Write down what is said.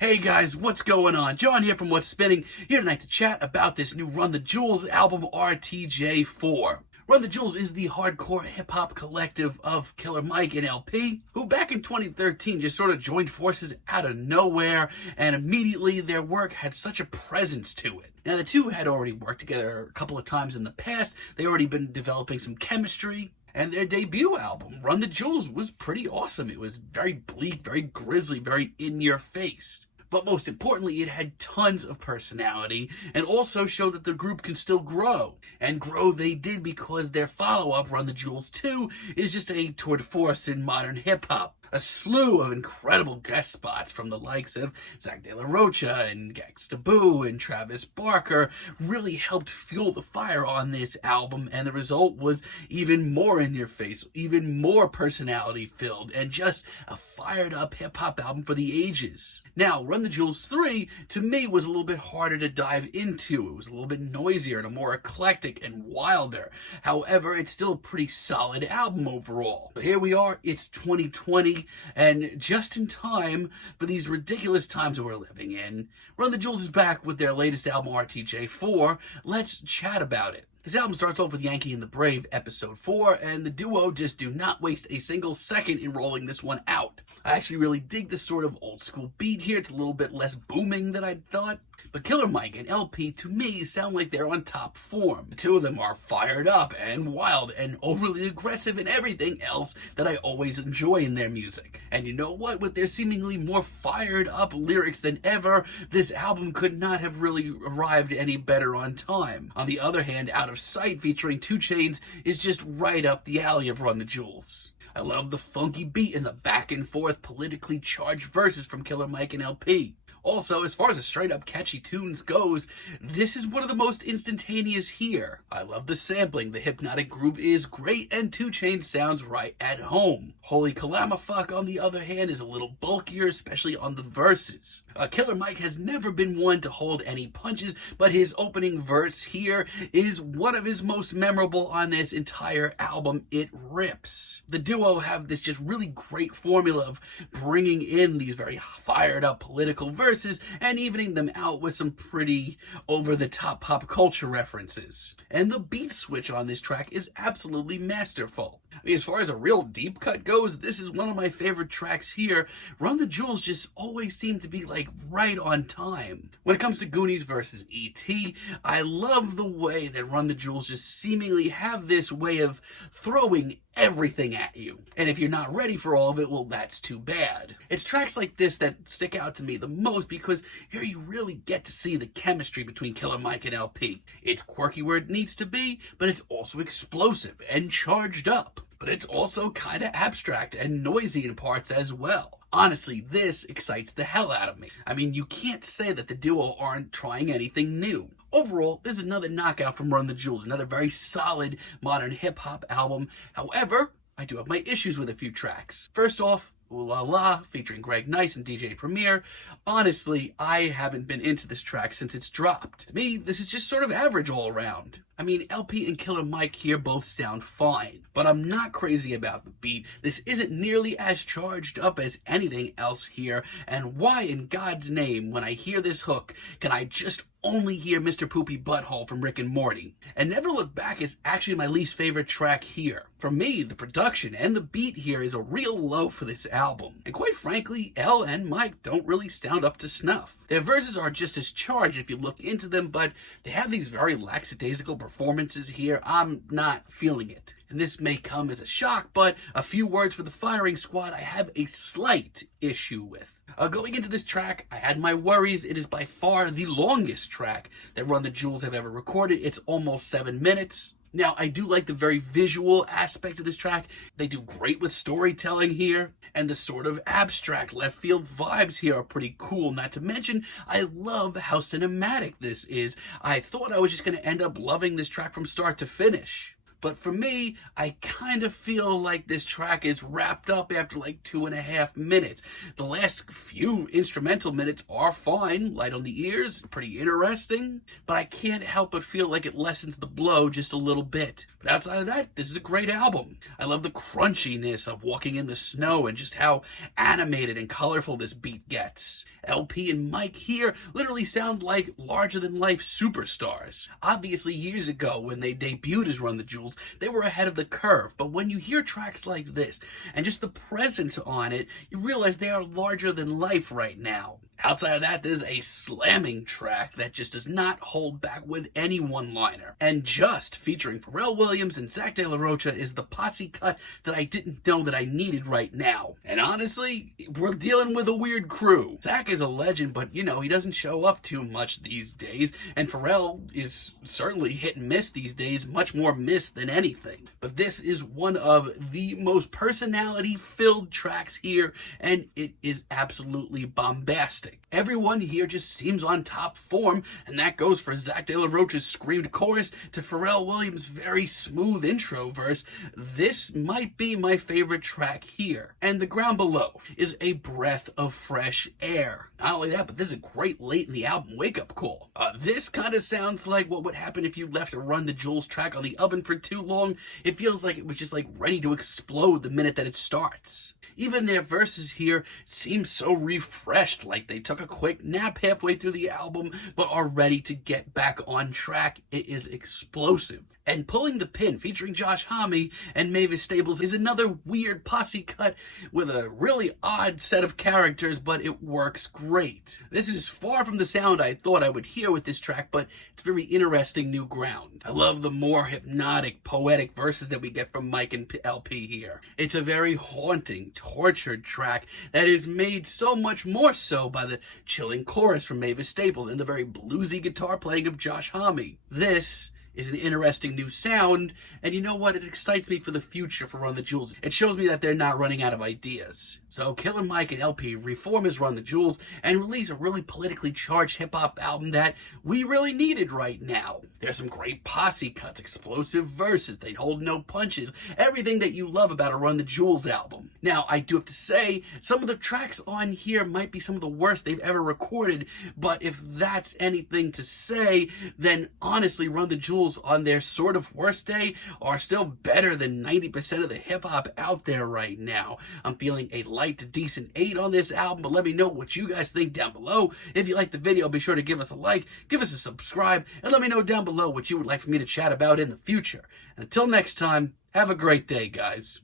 Hey guys, what's going on? John here from What's Spinning, here tonight to chat about this new Run the Jewels album, RTJ4. Run the Jewels is the hardcore hip-hop collective of Killer Mike and LP, who back in 2013 just sort of joined forces out of nowhere, and immediately their work had such a presence to it. Now, the two had already worked together a couple of times in the past. They already been developing some chemistry. And their debut album, Run the Jewels, was pretty awesome. It was very bleak, very grisly, very in-your-face. But most importantly, it had tons of personality and also showed that the group can still grow. And grow they did because their follow-up, Run the Jewels 2, is just a tour de force in modern hip-hop. A slew of incredible guest spots from the likes of Zach De La Rocha and Gangsta Boo and Travis Barker really helped fuel the fire on this album, and the result was even more in your face, even more personality filled, and just a fired up hip hop album for the ages. Now, Run the Jewels 3, to me, was a little bit harder to dive into. It was a little bit noisier and more eclectic and wilder. However, it's still a pretty solid album overall. But here we are, it's 2020, and just in time for these ridiculous times that we're living in, Run the Jewels is back with their latest album, RTJ4. Let's chat about it. This album starts off with Yankee and the Brave, episode 4, and the duo just do not waste a single second in rolling this one out. I actually really dig this sort of old school beat here. It's a little bit less booming than I thought. But Killer Mike and LP, to me, sound like they're on top form. The two of them are fired up and wild and overly aggressive and everything else that I always enjoy in their music. And you know what? With their seemingly more fired up lyrics than ever, this album could not have really arrived any better on time. On the other hand, Out of Sight featuring 2 Chainz is just right up the alley of Run the Jewels. I love the funky beat and the back and forth politically charged verses from Killer Mike and LP. Also, as far as the straight-up catchy tunes goes, this is one of the most instantaneous here. I love the sampling, the hypnotic groove is great, and 2 Chainz sounds right at home. Holy Calamafuck, on the other hand, is a little bulkier, especially on the verses. Killer Mike has never been one to hold any punches, but his opening verse here is one of his most memorable on this entire album. It rips. The duo have this just really great formula of bringing in these very fired-up political verses and evening them out with some pretty over-the-top pop culture references. And the beat switch on this track is absolutely masterful. I mean, as far as a real deep cut goes, this is one of my favorite tracks here. Run the Jewels just always seem to be like right on time. When it comes to Goonies versus E.T., I love the way that Run the Jewels just seemingly have this way of throwing everything at you. And if you're not ready for all of it, well, that's too bad. It's tracks like this that stick out to me the most because here you really get to see the chemistry between Killer Mike and LP. It's quirky where it needs to be, but it's also explosive and charged up. But it's also kind of abstract and noisy in parts as well. Honestly, this excites the hell out of me. I mean, you can't say that the duo aren't trying anything new. Overall, this is another knockout from Run the Jewels, another very solid modern hip-hop album. However, I do have my issues with a few tracks. First off, Ooh La La, featuring Greg Nice and DJ Premier. Honestly, I haven't been into this track since it's dropped. To me, this is just sort of average all around. I mean, LP and Killer Mike here both sound fine, but I'm not crazy about the beat. This isn't nearly as charged up as anything else here, and why in God's name, when I hear this hook, can I just only hear Mr. Poopy Butthole from Rick and Morty? And Never Look Back is actually my least favorite track here. For me, the production and the beat here is a real low for this album. And quite frankly, L and Mike don't really sound up to snuff. Their verses are just as charged if you look into them, but they have these very lackadaisical performances here. I'm not feeling it. And this may come as a shock, but a few words for the firing squad I have a slight issue with. Going into this track, I had my worries. It is by far the longest track that Run the Jewels have ever recorded. It's almost 7 minutes. Now, I do like the very visual aspect of this track. They do great with storytelling here, and the sort of abstract left field vibes here are pretty cool. Not to mention, I love how cinematic this is. I thought I was just going to end up loving this track from start to finish. But for me, I kind of feel like this track is wrapped up after like 2.5 minutes. The last few instrumental minutes are fine, light on the ears, pretty interesting, but I can't help but feel like it lessens the blow just a little bit. But outside of that, this is a great album. I love the crunchiness of walking in the snow and just how animated and colorful this beat gets. LP and Mike here literally sound like larger-than-life superstars. Obviously, years ago, when they debuted as Run the Jewels, they were ahead of the curve, but when you hear tracks like this, and just the presence on it, you realize they are larger-than-life right now. Outside of that, there's a slamming track that just does not hold back with any one-liner. And Just, featuring Pharrell Williams and Zach De La Rocha, is the posse cut that I didn't know that I needed right now. And honestly, we're dealing with a weird crew. Zach is a legend, but you know, he doesn't show up too much these days, and Pharrell is certainly hit and miss these days, much more miss than anything. But this is one of the most personality-filled tracks here, and it is absolutely bombastic. Everyone here just seems on top form, and that goes for Zach De La Rocha's screamed chorus to Pharrell Williams' very smooth intro verse. This might be my favorite track here. And The Ground Below is a breath of fresh air. Not only that, but this is a great late in the album wake-up call. This kind of sounds like what would happen if you left a Run the Jewels track on the oven for too long. It feels like it was just like ready to explode the minute that it starts. Even their verses here seem so refreshed, like they took a quick nap halfway through the album, but are ready to get back on track. It is explosive. And Pulling the Pin, featuring Josh Homme and Mavis Staples, is another weird posse cut with a really odd set of characters, but it works great. This is far from the sound I thought I would hear with this track, but it's very interesting new ground. I love the more hypnotic, poetic verses that we get from Mike and LP here. It's a very haunting, tortured track that is made so much more so by the chilling chorus from Mavis Staples and the very bluesy guitar playing of Josh Homme. This is an interesting new sound, and you know what? It excites me for the future for Run the Jewels. It shows me that they're not running out of ideas. So Killer Mike and LP reform as Run the Jewels and release a really politically charged hip-hop album that we really needed right now. There's some great posse cuts, explosive verses, they hold no punches, everything that you love about a Run the Jewels album. Now, I do have to say, some of the tracks on here might be some of the worst they've ever recorded, but if that's anything to say, then honestly, Run the Jewels on their sort of worst day are still better than 90% of the hip-hop out there right now. I'm feeling a light to decent 8 on this album, but let me know what you guys think down below. If you liked the video, be sure to give us a like, give us a subscribe, and let me know down below what you would like for me to chat about in the future. And until next time, have a great day, guys.